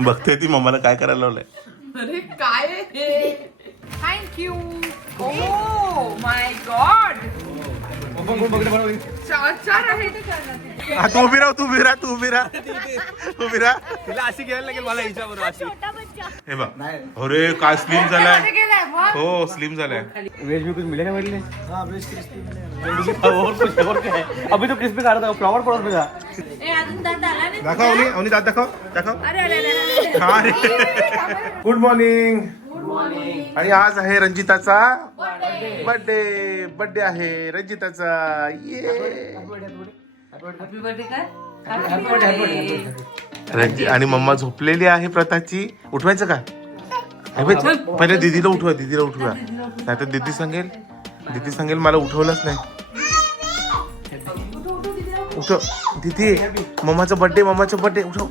बघते ती मम्माला काय करायला लावलंय. अरे काय थँक्यू ओ माय गॉड तू उभी राह तू उभी राह तू उभी राह उभी राह तिला अशी घ्यायला लागेल मला हिच्याबरोबर अशी हे बघ अरे काय स्लिम झालाय हो स्लिम झालाय वेज में कुछ मिलेगा मेरे लिए हाँ वेज क्रिस्पी और कुछ और क्या है अभी तो क्रिस्पी खा रहा था फ्लावर पड़ोस में था ए अजून दात आला नाही दाखव दाखव दाखव अरे अरे अरे, अरे गुड मॉर्निंग आणि आज आहे रंजिताचा बर्थडे बर्थडे आहे रंजिताचा. ये रंजी आणि मम्मा झोपलेली आहे प्रथाची उठवायचं का? पहिले दीदीला उठवा दीदीला उठवा. नाही तर दीदी सांगेल. दीदी सांगेल मला उठवलंच नाही. उठव दीदी मम्माचा बर्थडे मम्माचा बर्थडे उठव.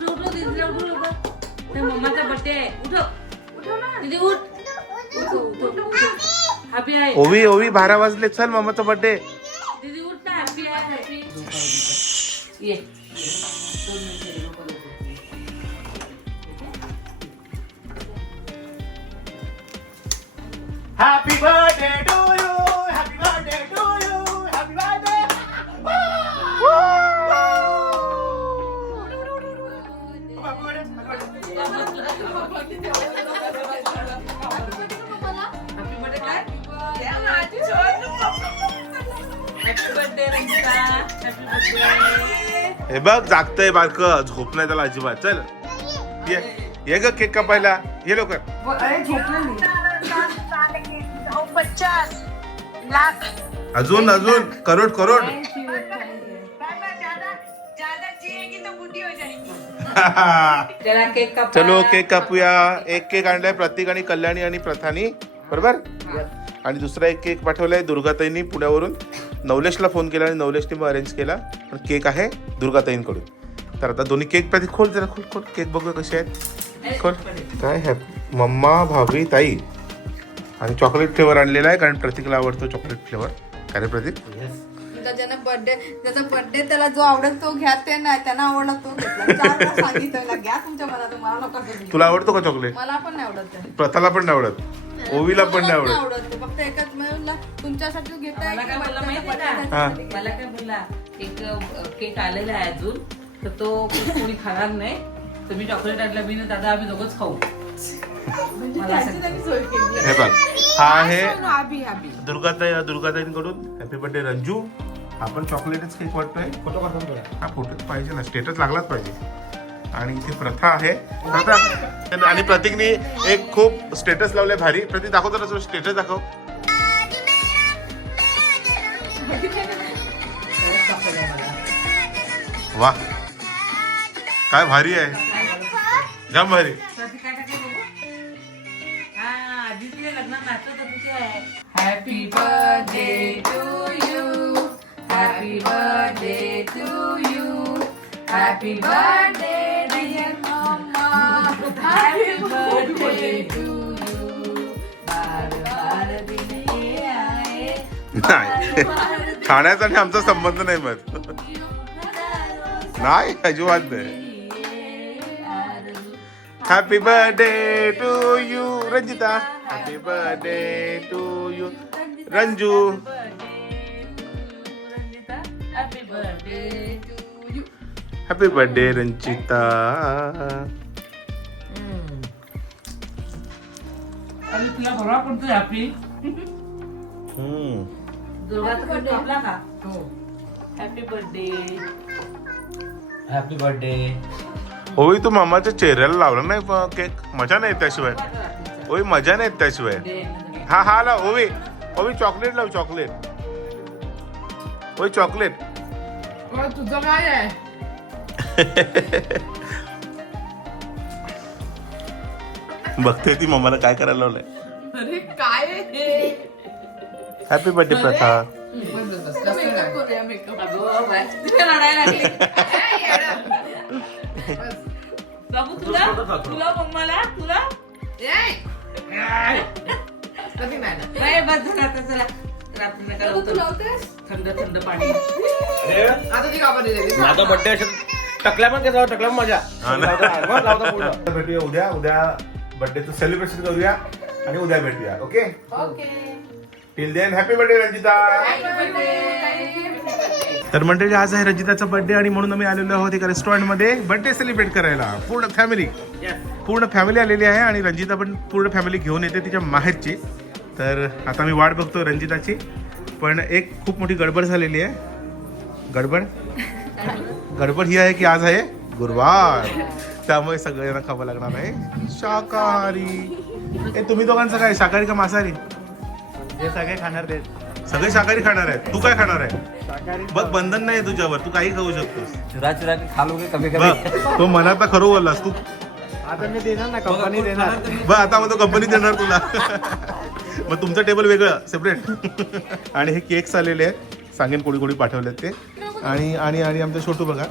हॅपी आहे ओवी ओवी बारा वाजले चल मम्माचा बर्थडे दीदी उठ ना हॅपी आहे हॅपी ये दोन मिनिटं नको नको. हैप्पी बर्थडे टू यू हे बघ जागतय बारक. झोप नाही त्याला अजिबात. चल. ये. ये ग केक कापायला. ये पचास लाख अजून अजून. करोड करोड. चलो केक कापूया. एक केक आणलाय प्रतीक आणि कल्याणी आणि प्रथानी. बरोबर? आणि दुसरा एक केक पाठवलाय दुर्गाताईंनी पुण्यावरून. नवलेशला फोन केला आणि नवलेशने मग अरेंज केला. पण केक आहे दुर्गाताईंकडून. तर आता दोन्ही केक प्रतीक खोल जरा खोल खोल. केक बघूया कसे आहेत. खोल. काय है? मम्मा भाभी ताई. आणि चॉकलेट फ्लेवर आणलेला आहे कारण प्रतीकला आवडतो चॉकलेट फ्लेवर काय रे प्रतीक? बर्थडे ज्याचा बर्थडे त्याला जो आवडेल तो घ्या ते नाही त्यांना आवडला तो घेतला. घ्या तुमच्या मनात मला. तुला आवडतो का चॉकलेट मला पण नाही आवडत. प्रथाला पण नाही आवडत. ओवीला पण नाही आवडत. ते. फक्त एकच तुमच्यासाठी घेताय मला काय बोलला हा. मला काय बोलला? एक अ, केक आलेला आहे अजून तर तो कोणी खाणार नाही. तर मी चॉकलेट आणला. मी ना दादा आम्ही दोघंच खाऊ. मला असं- हे बघ हा आहे दुर्गाताई दुर्गाताईंकडून हॅपी बर्थडे रंजू. आपण चॉकलेटच केक वाटतोय. फोटो काढून थोडा हा फोटो पाहिजे ना. स्टेटस लागलाच पाहिजे. आणि ती प्रथा आहे. प्रथा. आणि प्रतीकने एक खूप स्टेटस लावले भारी. प्रतीक दाखव तर स्टेटस दाखव. वा काय भारी आहे. जाम भारी. Happy birthday to you happy birthday to you happy birthday बार बार दिन ये आए नाही. खाण्याचा आणि आमचा संबंध नाही मग नाही अजिबात नाही. Happy birthday to you Ranjita. Happy birthday to you Ranju. Happy birthday Ranjita. अरे तुला बरोबर पडतो हॅपी हम्म. बर्थडे आपला का? हो. हॅपी बर्थडे हैप्पी बर्थडे होय तू मामाच्या चेहऱ्याला लावला नाही प- केक? मजा नाही येत त्याशिवाय होय मजा नाही येत त्याशिवाय हा हा लाव ओवी ओवी चॉकलेट लाव चॉकलेट होय चॉकलेट तुझं काय आहे? बघते ती मम्माला काय करायला लावलंय अरे काय आहे हे हॅपी बर्थडे प्रथा बस, बस, बस, जास्त नाही. करूया मेकअप अगं बाय, तिथे रडायला लागली. बाबू तुला तुला मम्माला तुला ए! प्रतीक नाही ना. नाही बस झालं आता चला रात्री नका तू लवकर. लावतेस थंड थंड पाणी आता ती कापड दिली माझा बर्थडे असेल टकल्या पण कसं टकल्या पण मजा लावता भेटूया उद्या उद्या बर्थडेचं सेलिब्रेशन करूया आणि उद्या भेटूया okay okay till then happy birthday Ranjita. तर मंडळी आज आहे रंजिताचा बर्थडे आणि म्हणून आम्ही आलेलो आहोत एका रेस्टॉरंटमध्ये बर्थडे सेलिब्रेट करायला. पूर्ण फॅमिली पूर्ण फॅमिली आलेली आहे आणि रंजिता पण पूर्ण फॅमिली घेऊन येते तिच्या माहेरची. तर आता मी वाट बघतो रंजिताची पण एक खूप मोठी गडबड झालेली आहे. गडबड? गडबड ही आहे की आज आहे गुरुवार. त्यामुळे सगळ्यांना खावं लागणार आहे. शाकाहारी. ए तुम्ही दोघांचं काय शाकाहारी का मांसाहारी? हे सगळे खाणार ते सगळे शाकाहारी खाणार आहे तू काय खाणार आहे? बघ बंधन नाही तुझ्यावर. तू काही खाऊ शकतोस. चुरा चुरा के खा लोगे कभी बघ तो मनात खरं बोललास तू आता मी देणार ना कंपनी देणार. बघ आता मग तो कंपनी देणार तुला. मग तुमचं टेबल वेगळं सेपरेट आणि हे केक्स आलेले आहेत. सांगेन कोणी कोणी पाठवलेत ते. आणि आणि आणि आमचं छोटू बघा.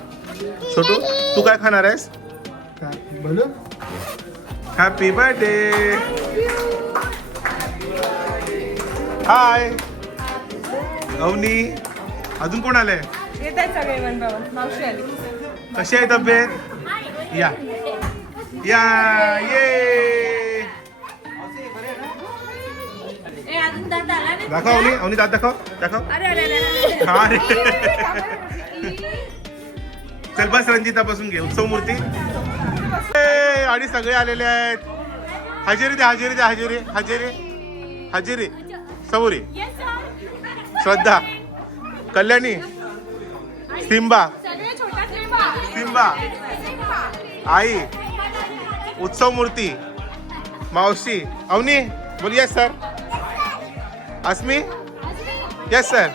छोटू तू काय खाणार आहेस? हॅपी बर्थडे हाय अवनी अजून कोण आलंय? येत आहेत सगळे वन बाय वन मावशी आली. कशी आहे तब्येत? या. या ये. दाखव अवनी अवनी दात दाखव दाखव. हा रे चल बस रंजिता पासून घे उत्सव मूर्ती. आणि सगळे आलेले आहेत. हजेरी दे हजेरी दे हजेरी हजेरी हजेरी. समोरी. श्रद्धा. कल्याणी. सिंबा. सिंबा. आई. उत्सव मूर्ती. मावशी. अवनी. बोल yes sir Asmi. Yes sir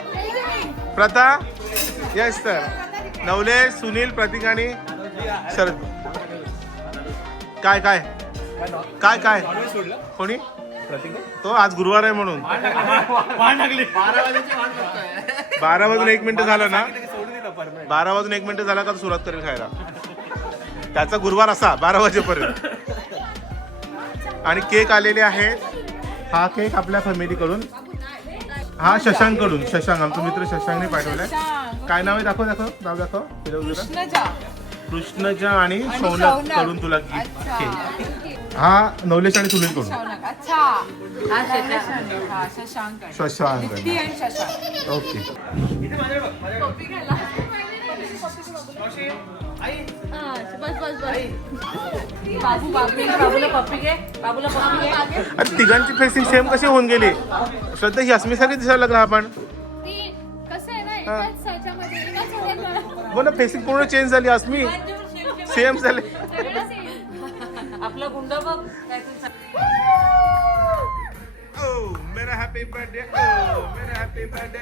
Pratha. Yes sir Navale Sunil Pratik आणि शरद. काय काय? काय काय? कोणी? तो आज गुरुवार आहे म्हणून. बारा वाजून एक मिनिट झालं ना? बारा वाजून एक मिनिट झाला का सुरुवात करेल खायला. त्याचा गुरुवार असा बारा वाजेपर्यंत. आणि केक आलेले आहेत हा केक आपल्या फॅमिलीकडून. हा शशांककडून शशांक आमचा मित्र शशांकने पाठवलाय. काय नाव आहे? दाखव दाखव. नाव दाखव. कृष्णच्या आणि शौनक. कडून तुला गिफ्ट हा नवलेश आणि सुनील कडून. हा शशांक हा ओके बाबू बाबू बाबूला पप्पी घे. बाबूला पप्पी घे. आणि तिघांची फेसिंग सेम कशी होऊन गेली? श्रद्धा ही अस्मीसारखी दिसायला लागला आपण. ती कसं आहे ना एकाच ह्याच्यामध्ये हो ना फेसिंग पूर्ण चेंज झाली अस्मी सेम झाले. आपला गुंड बघ काय ते सांग. मेरा हैप्पी बर्थडे मेरा हैप्पी बर्थडे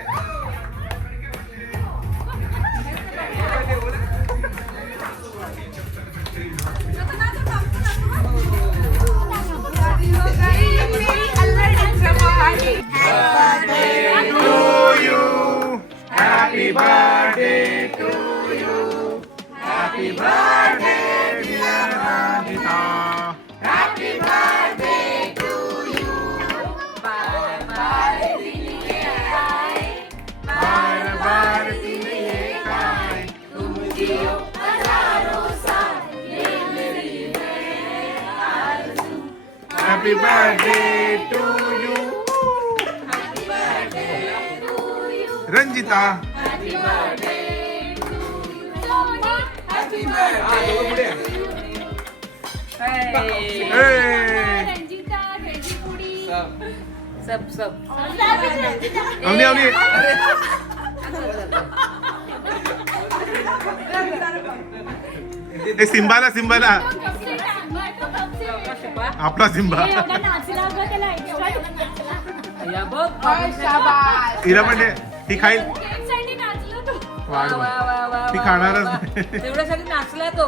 सब सब. अवनी अवनी. ए सिंबाला सिंबाला. आपला सिंबा. हिरा पण ही खाईल. तो ती खाणारच. तेवढ्यासाठी नाचला तो.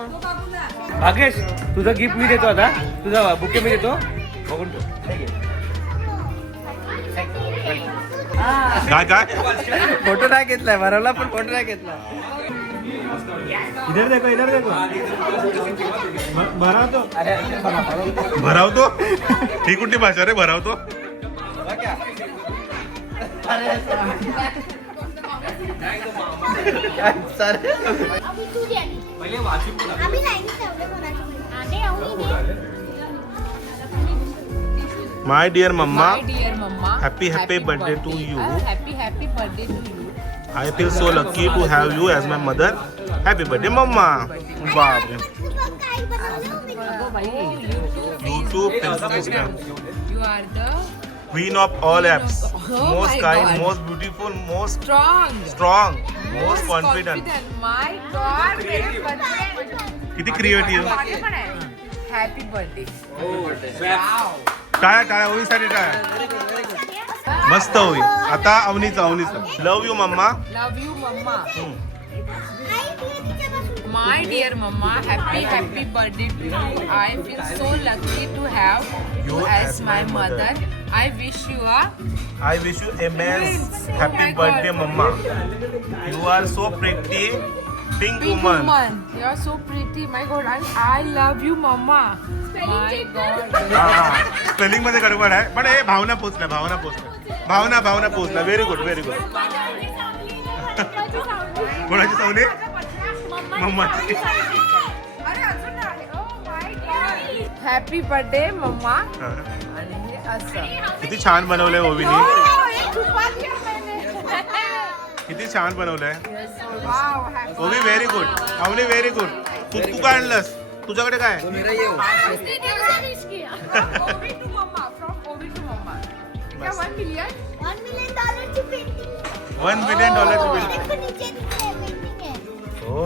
भाग्येश तुझं गिफ्ट मी देतो आता. तुझा बुके मी देतो. बघून ठेव. काय काय? फोटो नाही घेतलाय भरवला पण फोटो नाही घेतला. इधर देखो इधर देखो. भरा तो अरे भरावतो? ही कुठली भाषा रे भरावतो. अभी तू दे आधी. आम्ही नाही ठेवले कोणाचे. हा, दे, अवनी दे. My dear mama My dear mama. Happy, happy birthday to you. Ah, happy, happy birthday to you. I feel so lucky to have you as my mother happy birthday mama बापरे तू बघ काय बनवलं मी. YouTube Facebook Instagram You are queen of all apps most my kind God. Most beautiful most strong. Strong most confident My God. किती creative birthday. Wow. टाळ्या टाळ्या ओळीसाठी टाळ्या मस्त होईल आता अवनीचा अवनीचा love you mama Love you, mama. My dear mama, happy, happy birthday to you. I feel so lucky to have you You as as my mother. I wish you a immense happy my birthday God. Mama you are so pretty pink big woman woman. You are so pretty, my God. And I love you, mama. My God. स्पेलिंगमध्ये गडबड आहे पण हे भावना पोचल्या भावना पोचल्या भावना भावना पोचल्या व्हेरी गुड व्हेरी गुड कोणाची सावली हॅपी बर्थडे मम्मा. हा. आणि हे असं. किती छान बनवलंय ओवीनी. Oh, हे. किती छान बनवलंय. Ovi very good Avani very good तू तू काय आणलंस? तुझ्याकडे काय. वन बिलियन डॉलरची बिल हो.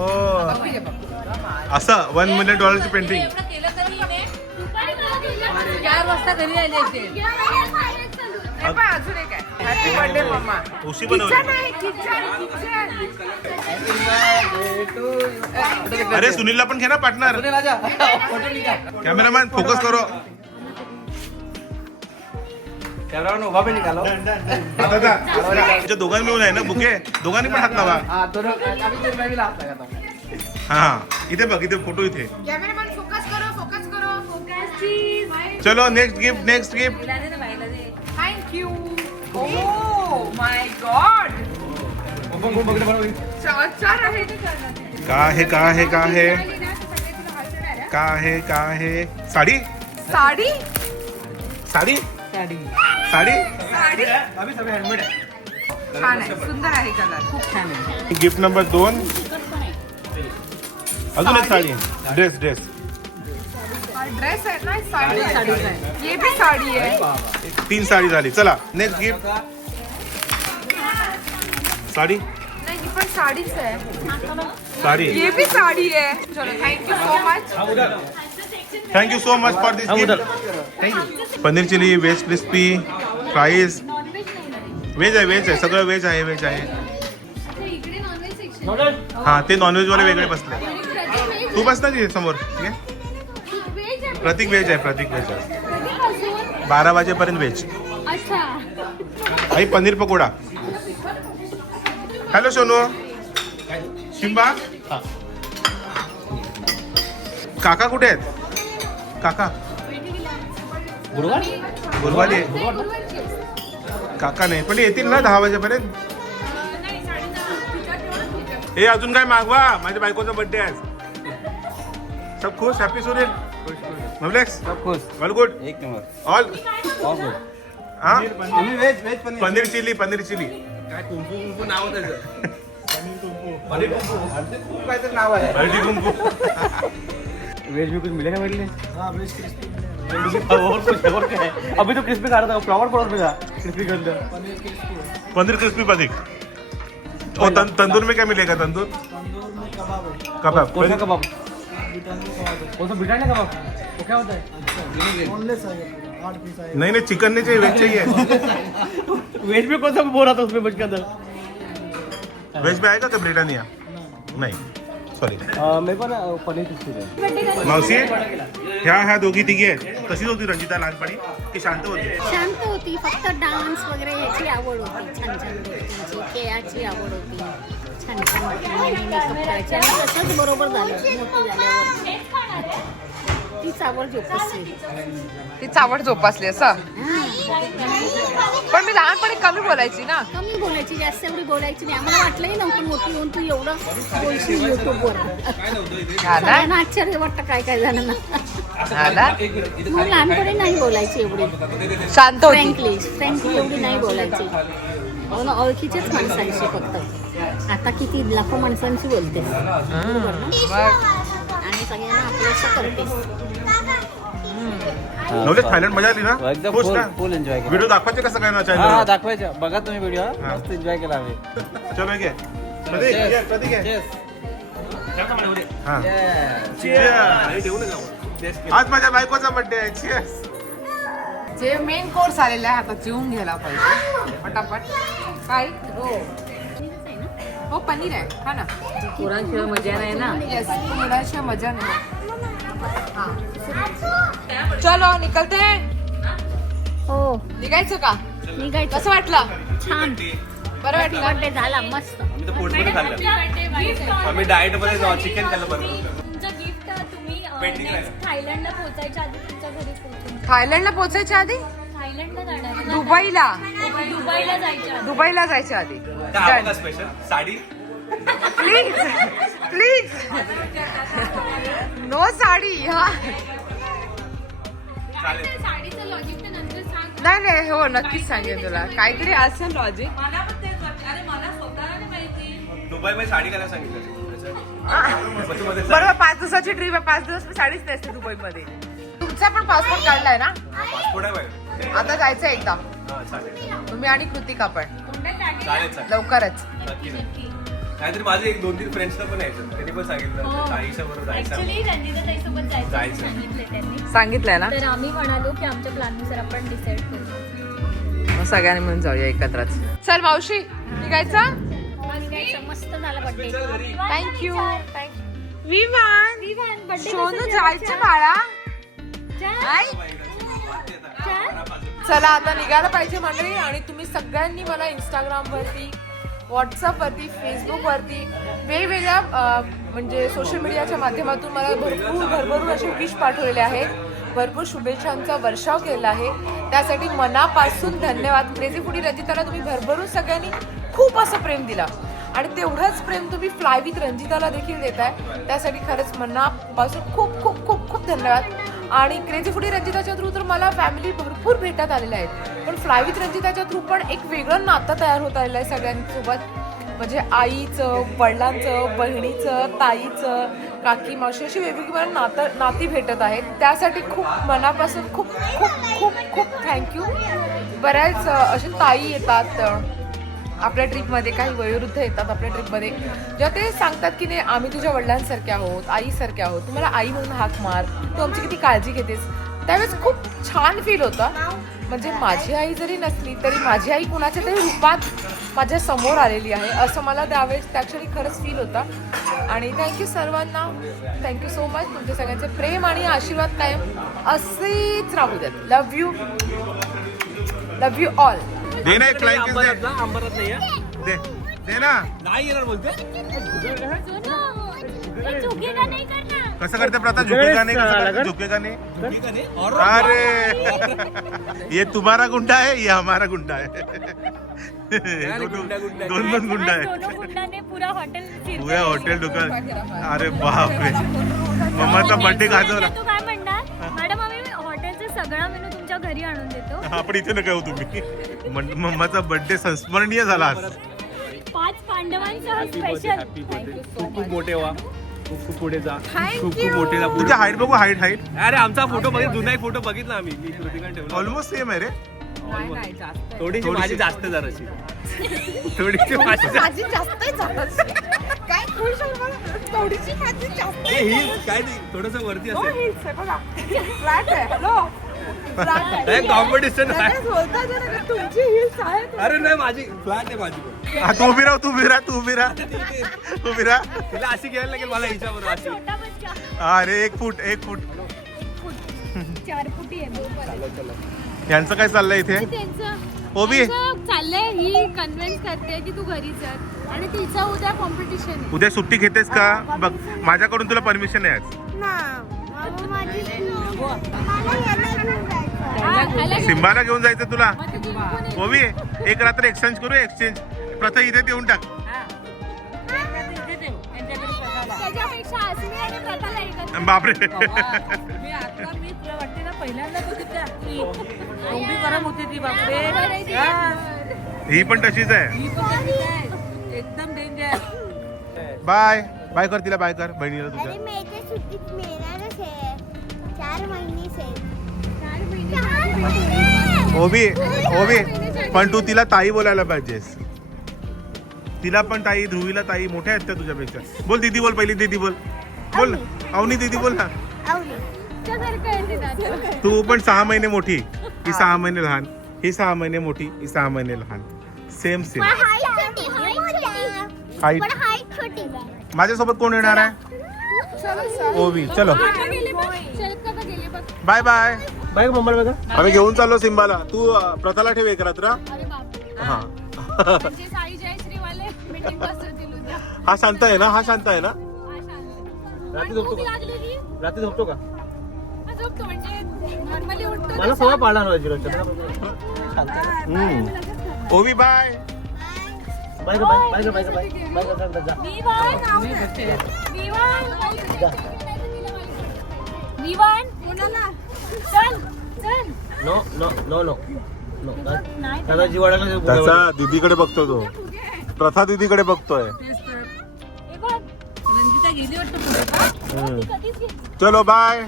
असं वन मिलियन डॉलरची पेंटिंग. चार वाजता घरी आले. हे पण अजून एक आहे. हॅपी बर्थडे मम्मा उशी किचन बनवली. अरे सुनीलला पण घे ना पार्टनर राजा फोटो निघा कॅमेरामॅन फोकस करो. कॅमेरा उभा पण निघालो. आता जा. तुमच्या दोघांनी मिळून आहे ना बुके? दोघांनी पण हात लावा. हा हा इथे बघ इथे फोटो इथे. कॅमेरामॅन फोकस करो फोकस करो. फोकस चीज चलो next gift next gift thank you oh my God का आहे का आहे का आहे. का आहे का आहे? साडी? साडी? साडी? साडी. साडी? साडी? आम्ही सगळे हँडमेड आहे. छान आहे. सुंदर आहे कलर खूप छान आहे. गिफ्ट नंबर दोन. अजून एक साडी. ड्रेस ड्रेस ड्रेस आहे ना साडी आहे. ये भी साडी आहे. तीन साडी झाली. चला नेक्स्ट गिफ्ट साडी? ही पण साडीच आहे. साडी. ये भी साडी है चलो thank you so much thank you so much for this gift paneer chilli veg crispy fries veg आहे व्हेज आहे सगळं व्हेज आहे व्हेज आहे. हा ते नॉनव्हेज वाले वेगळे बसले. तू बस ना तिथे समोर? ठीक आहे. प्रतीक व्हेज आहे प्रतीक व्हेज आहे? बारा वाजेपर्यंत व्हेज अच्छा आई पनीर पकोडा. हॅलो सोनू. शिंबा. काका कुठे आहेत? काका? गुरुवार. काका नाही पण येतील ना दहा वाजेपर्यंत. हे अजून काय मागवा? माझ्या बायकोचा बर्थडे आहे सब खुश? हॅपी सुनील ममलेक्स सब खुश. ऑल गुड एक नंबर. ऑल ऑल गुड हा? Veg veg paneer. Paneer chilli paneer chilli. Paneer खूप काहीतरी नाव आहे. हळदी कुंकू. वेज में कुछ मिलेगा मेरे लिए? हाँ वेज क्रिस्पी और कुछ और क्या है? अभी तो क्रिस्पी खा रहा था फ्लावर उसमें था क्रिस्पी के अंदर। पनीर क्रिस्पी पनीर ओ तं, तंदूर में क्या मिलेगा तंदूर? कबाब कौन सा कबाब? कौन सा ब्रिटानिया कबाब? वो क्या होता है? नहीं नहीं चिकन नहीं चाहिए वेज चाहिए। वेज में कौन सा बोल रहा था उसमें बच के अंदर? वेज में आएगा क्या ब्रिटानिया नहीं। सॉरी पनीर टिक्की दे मावशी ह्या ह्या दोघी तिघी आहेत. तशीच होती रंजिता लहानपणी? की शांत होती? शांत होती फक्त डान्स वगैरे याची आवड होती. छान छान गोष्टींची खेळाची आवड होती. छान छान मेकअप करायची. आणि तसंच बरोबर झालं मोठी झाल्यावर. ती चावड जोपासली. असं? पण मी लहानपणी कमी बोलायची ना. कमी बोलायची जास्त एवढी बोलायची नाही. आम्हाला वाटलंही नव्हतं मोठी होऊन तू एवढं बोलशील हा ना आश्चर्य वाटतं काय काय हा ना. मग लहानपणी नाही बोलायची एवढी. शांत होती. फ्रँकली फ्रँकली एवढी नाही बोलायची. ओळखीच्याच माणसांशी फक्त. आता किती लाखो माणसांशी? मग आणि सगळ्यांना नवलेश थायलंड मजा आली ना? एकदम खुश फुल ना फुल एन्जॉय केला. व्हिडिओ दाखवायचे कसं काय ना हा चॅनल दाखवायचं. बघा तुम्ही व्हिडिओ मस्त एन्जॉय केला आम्ही. चलो घे. प्रतीक ये, प्रतीक ये. हा. Cheers. आज माझ्या बायकोचा बर्थडे आहे. Cheers. जे मेन कोर्स आलेला आहे आता जेवून घ्यायला पाहिजे. पटापट. काय? हो. हो पनीर आहे. खा ना. पोरांशिवाय मजा नाही ना? येस मजा नाही. चलो निकलते. हो. निघायचं का? निघायचं. कसं वाटलं? छान. बरं वाटलं. बर्थडे झाला मस्त. आम्ही तर पोटमध्ये खाल्लं. आम्ही डाएटमध्ये चिकन खाल्लं. नेक्स्ट थायलंडला पोहोचायच्या आधी तुमच्या घरी पोहोचून. थायलंडला पोहोचायच्या आधी? थायलंडला जाणार? दुबईला. दुबईला जायच्या. दुबईला जायच्या आधी. Special sari please please no sari. हा साडीचं लॉजिक तर नंतर सांग नाही नाही हो नक्कीच सांगेन तुला. काहीतरी असेल लॉजिक दुबई मध्ये साडी घालायला सांगितलं? बरोबर पाच दिवसाची ट्रिप आहे. पाच दिवस मी साडीच नेसते दुबईमध्ये. तुमचा पण पासपोर्ट काढलाय ना? पासपोर्ट आहे माझ्याकडे. आता जायचं एकदा. हा, तुम्ही आणि कृतिका पण. चालेल चालेल. लवकरच. नक्की माझे एक दोन तीन फ्रेंड्सला पण यायचं. त्यांनी पण सांगितलं बरोबर जायचं ऍक्च्युली रंजिता ताईसोबत जायचं जायचं. सांगितले त्यांनी. सांगितलंय ना? तर आम्ही म्हणालो की आमच्या प्लॅननुसार आपण डिसाईड करू. मग सगळ्यांनी मिळून जाऊया एकत्रच. चल मावशी निघायचं? मस्त झाला बर्थडे थँक्यू विमान सोनू जायचं बाळा. आई? चला चला आता निघायला पाहिजे मंडळी. आणि तुम्ही सगळ्यांनी मला इंस्टाग्राम वरती व्हॉट्सअप वरती फेसबुक वरती वेगवेगळ्या म्हणजे सोशल मीडियाच्या माध्यमातून मला भरपूर भरभरून असे विश पाठवलेले आहेत. भरपूर शुभेच्छांचा वर्षाव केला आहे. त्यासाठी मनापासून धन्यवाद. क्रेझी फुडी रंजिताला तुम्ही भरभरून सगळ्यांनी खूप असं प्रेम दिला. आणि तेवढंच प्रेम तुम्ही फ्लाय रंजिताला देखील देताय. त्यासाठी खरंच मनापासून खूप खूप खूप खूप धन्यवाद. आणि क्रेझी फुडी रंजिताच्या थ्रू तर मला फॅमिली भरपूर भेटत आलेल्या आहेत. पण फ्लाय विथ रंजिताच्या थ्रू पण एक वेगळं नातं तयार होत आलेलं आहे सगळ्यांसोबत. म्हणजे आईचं वडिलांचं बहिणीचं ताईचं काकी मावशी अशी वेगवेगळी मला नातं नाती भेटत आहेत. त्यासाठी खूप मनापासून खूप खूप खूप खूप थँक्यू बऱ्याच असे ताई येतात. आपल्या ट्रिपमध्ये काही वयोवृद्ध येतात आपल्या ट्रिपमध्ये. जेव्हा ते सांगतात की नाही आम्ही तुझ्या वडिलांसारखे आहोत आईसारखे आहोत. तुम्हाला आई म्हणून हाक मार. तू आमची किती काळजी घेतेस. त्यावेळेस खूप छान फील होतं. म्हणजे माझी आई जरी नसली तरी माझी आई कुणाच्या तरी रूपात माझ्यासमोर आलेली आहे असं मला त्यावेळेस त्या क्षणी खरंच फील होतं. आणि थँक्यू सर्वांना. थँक्यू सो मच तुमच्या सगळ्यांचे प्रेम आणि आशीर्वाद कायम असेच राहू द्यात. Love you love you all दे ना एक किस दे. अंबरनाथ नाही आहे? दे दे ना. नाही येणार बोलते. कसं करते प्रथा? झुकेगा नहीं कसं करते? झुकेगा नहीं? अरे ये तुम्हारा गुंडा है ये हमारा गुंडा है. दोनों गुंडा, गुंडा. दोन दोन गुंडा है. गुंडाने पुरा हॉटेल हॉटेल दुकान. अरे बाप रे मम्माचा बर्थडे गाजवला. तू काय म्हणणार? मॅडम आम्ही हॉटेलचा सगळा मेनू तुमच्या घरी आणून देतो. आपण इथे नका येऊ तुम्ही. मं- मम्माचा बर्थडे संस्मरणीय झाला आज. पाच पांडवांसह स्पेशल खूप खूप मोठे व्हा खूप खूप पुढे जा खूप खूप मोठे जा तुझ्या हाईट बघू हाईट हाईट अरे आमचा फोटो बघितला जुना एक फोटो बघितला आम्ही. मी कृतिकाने ठेवला. ऑलमोस्ट सेम आहे रे. थोडीशी माझी जास्त जराशी. थोडीशी माझी जास्त. माझी जास्त काय खुश आहे मला. थोडीशी माझी जास्त ए, heels काय नाही थोडस वरती नो असेल. हिल्स आहे बघा. फ्लॅट आहे. हॅलो? कॉम्पिटिशन तुमची हिल्स अरे नाही माझी फ्लॅट आहे माझी. हा, तू उभी राह तू उभी राह तू उभी राह. तू उभी राह. तिला अशी घ्यायला लागेल मला हिच्याबरोबर अशी. अरे एक फूट एक फूट. चार फुटी आहे. मी. यांचं काय चाललंय इथे? त्यांचं ओबी. चाललंय ही कन्व्हिन्स करते की तू घरी चल. आणि तिचं उद्या कॉम्पिटिशन आहे. उद्या सुट्टी घेतेस का? बघ माझ्याकडून तुला परमिशन आहे आज. ह्याला घेऊन सिम्बाला घेऊन जायचं तुला? ओबी एक रात्र एक्सचेंज करू एक्सचेंज प्रथा इथे देऊन टाक. त्याच्यापेक्षा अस्मी आणि प्रथाला एकत्र. बापरे. हा. ही पण तशीच आहे. ही पण तशीच आहे. एकदम डेंजर बाय. बाय कर तिला बाय कर. बहिणीला तुझ्या. चार ओबी ओबी पण तू तिला ताई बोलायला पाहिजेस तिला पण ताई ध्रुवीला ताई मोठ्या आहेत त्या तुझ्यापेक्षा बोल दीदी बोल पहिली दीदी बोल बोल ना अवनी दीदी बोल ना ते दादा. तू पण सहा महिने मोठी ही सहा महिने लहान ही सहा महिने मोठी ही सहा महिने लहान सेम सेम हाईट पण हाय छोटी माझ्यासोबत कोण येणार आहे ओवी चलो बाय बाय बाय मम्मा बघा आम्ही घेऊन चाललो सिम्बाला तू अं, प्रथाला ठेव एक रात्र अरे बापरे हा म्हणजे साई जयश्री वाले मीटिंग बसवतील उद्या हा शांत आहे ना हा शांत आहे ना हा शांत. रात्री झोपतो भूक का? रात्री झोपतो का हा झोपतो म्हणजे नॉर्मली उठतो मला. सवय पाळणार व्हायची रोजच्या ओवी बाय बाय गं, बाय बाय गं, बाय गं, बाय बाय गं, सांग जा. निवान निवान निवान कोणाला चल चल. No no no no no नाही त्याचा जीव अडकला त्याचा. दीदीकडे बघतो तो. प्रथा दीदीकडे बघतोय. तेच तर. हे बघ. रंजिता गेली वाटतं पुढे का? हम्म. ती कधीच घेत चलो bye bye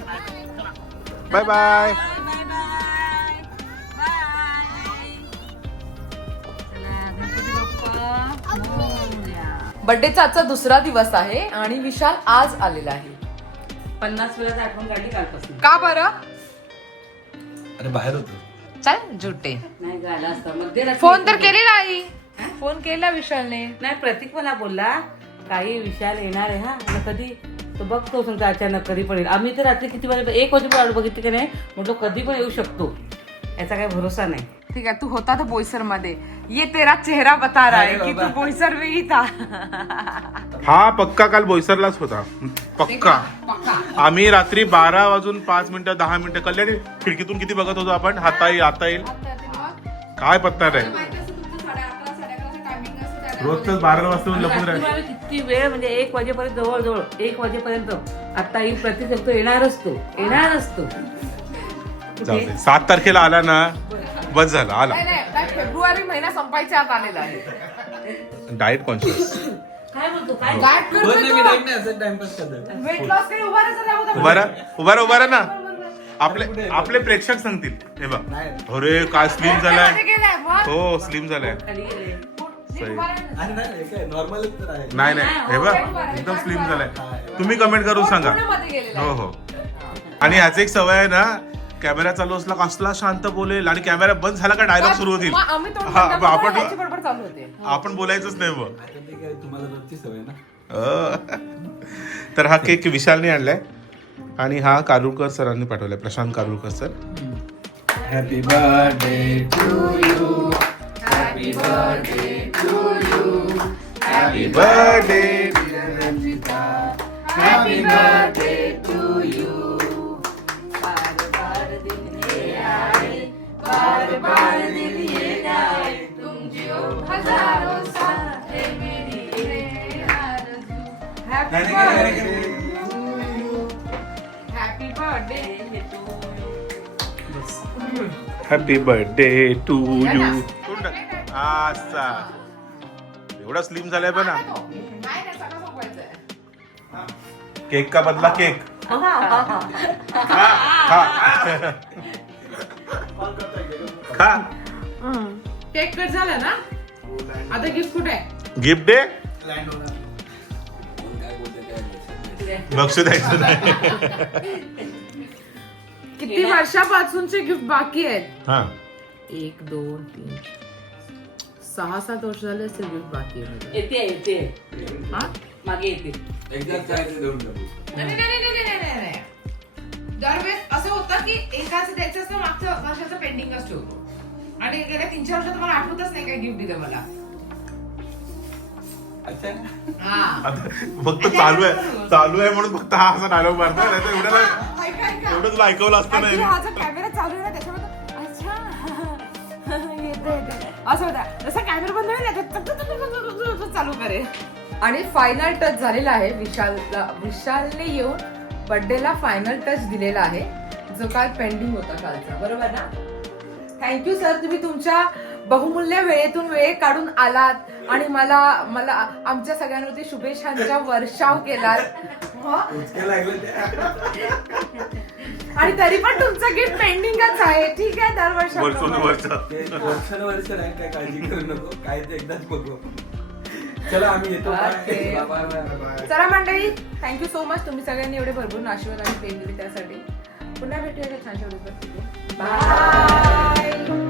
bye bye bye bye bye चला गणपती बाप्पा. मोरया. बर्थडेचा आजचा दुसरा दिवस आहे आणि विशाल आज आलेला आहे. पन्नास वेळाचा आठवण काढली कालपासून. का बरं? अरे बाहेर होतो. चल जुटे नाही गाला असता. मध्यरात्री फोन तर केलेला आई फोन केला विशालने. नाही प्रतीक मला बोलला काही विशाल येणार आहे हा? मग कधी? तो बघतो सांगतो अचानक कधी पण येईल. आम्ही तर रात्री किती वाजे एक वाजेपर्यंत बघितली की नाही? म्हटलं कधी पण येऊ शकतो. याचा काही भरोसा नाही. ठीक आहे तू होता तो बोईसरमध्ये ये तेरा चेहरा बता रहा है की तू बोईसर में ही था. हा पक्का काल बोईसरलाच होता. पक्का. आम्ही रात्री बारा वाजून पाच मिनिटं दहा मिनिटं कल्याणी खिडकीतून किती बघत होतो आपण? हाता येईल आता येईल. काय पत्ता नाही रोजच बारा वाजता लपून किती वेळ म्हणजे एक वाजेपर्यंत जवळजवळ एक वाजेपर्यंत. आता ही प्रतीक सांगतो येणारच तो येणारच तो जाऊ दे. सात तारखेला आला ना बस झाला आला. नाही नाही काय फेब्रुवारी महिना संपायच्या आत आलेला आहे. डाएट कॉन्शियस काय बोलतो काय? डाएट वेट लॉस काही उभा नाही. उभा राहा. उभा राहा उभा राहा ना. आपले आपले प्रेक्षक सांगतील. हे बघ. अरे काय स्लिम झालाय. हो स्लिम झालाय. खाली गेले? राहा. नाही नाही हे बघ. एकदम स्लिम झालाय. तुम्ही कमेंट करून सांगा. हो हो. आणि ह्याची एक सवय आहे ना कॅमेरा चालू असला कसला शांत बोलेल आणि कॅमेरा बंद झाला का डायलॉग सुरू होतील. मग आम्ही तोंड हा, बंद मग आपण- करून याची बडबड चालू होते. आपण बोलायचंच नाही मग. अं. तर हा केक विशालने आणलाय आणि हा कारुळकर सरांनी पाठवलाय Prashant Karulkar sir. Happy birthday happy birthday happy birthday happy birthday to you असा एवढा स्लिम झालाय पण केक का बदला केक खा. खा. केक कट झाला ना? आता गिफ्ट कुठे आहे? गिफ्ट दे बक्षू द्यायचं नाही किती वर्षापासूनचे गिफ्ट बाकी आहेत? हा. एक दोन तीन सहा सात वर्ष झाले गिफ्ट बाकी आहे माझे. येते येते. हा? मागे येते. नाही, नाही, नाही, नाही, नाही, नाही, नाही. दरवेळेस असं होतं की एकाच द्यायचं असतं मागच्या वर्षाचं पेंडिंगच ठेवतो. आणि गेल्या तीन चार वर्षात मला आठवतच नाही काय गिफ्ट दिलं मला. हा. आता फक्त चालू आहे. चालू आहे म्हणून फक्त हा असा डायलॉग मारतो नाही तर एवढ्याला ऐका, ऐका. एवढं तुला ऐकवलं असतं Actually नाही जो कॅमेरा चालू आहे ना त्याच्यामध्ये अच्छा. येते येते असं होता. जसा कॅमेरा बंद होईल ना, तर टक, टक, टक, टक, टक, टक, टक चालू करेल. आणि फायनल टच झालेला आहे. विशालला विशालने येऊन बर्थडेला फायनल टच दिलेला आहे. जो काय पेंडिंग होता कालचा. बरोबर ना? थँक्यू सर तुम्ही तुमच्या बहुमूल्य वेळेतून वेळ काढून आलात आणि मला मला आमच्या सगळ्यांवरती शुभेच्छांचा वर्षाव केलात. हं? आणि तरी पण तुमचं गिफ्ट पेंडिंगच आहे. ठीक आहे दरवर्षी वर्षोनुवर्ष नाही काय काळजी करू नको. काय ते एकदाच बघू. चला आम्ही येतो. Okay. Bye bye bye bye चला मंडळी थँक्यू सो मच तुम्ही सगळ्यांनी एवढे भरपूर आशीर्वाद आणि प्रेम दिले त्यासाठी. पुन्हा भेटूया एका Bye. Bye.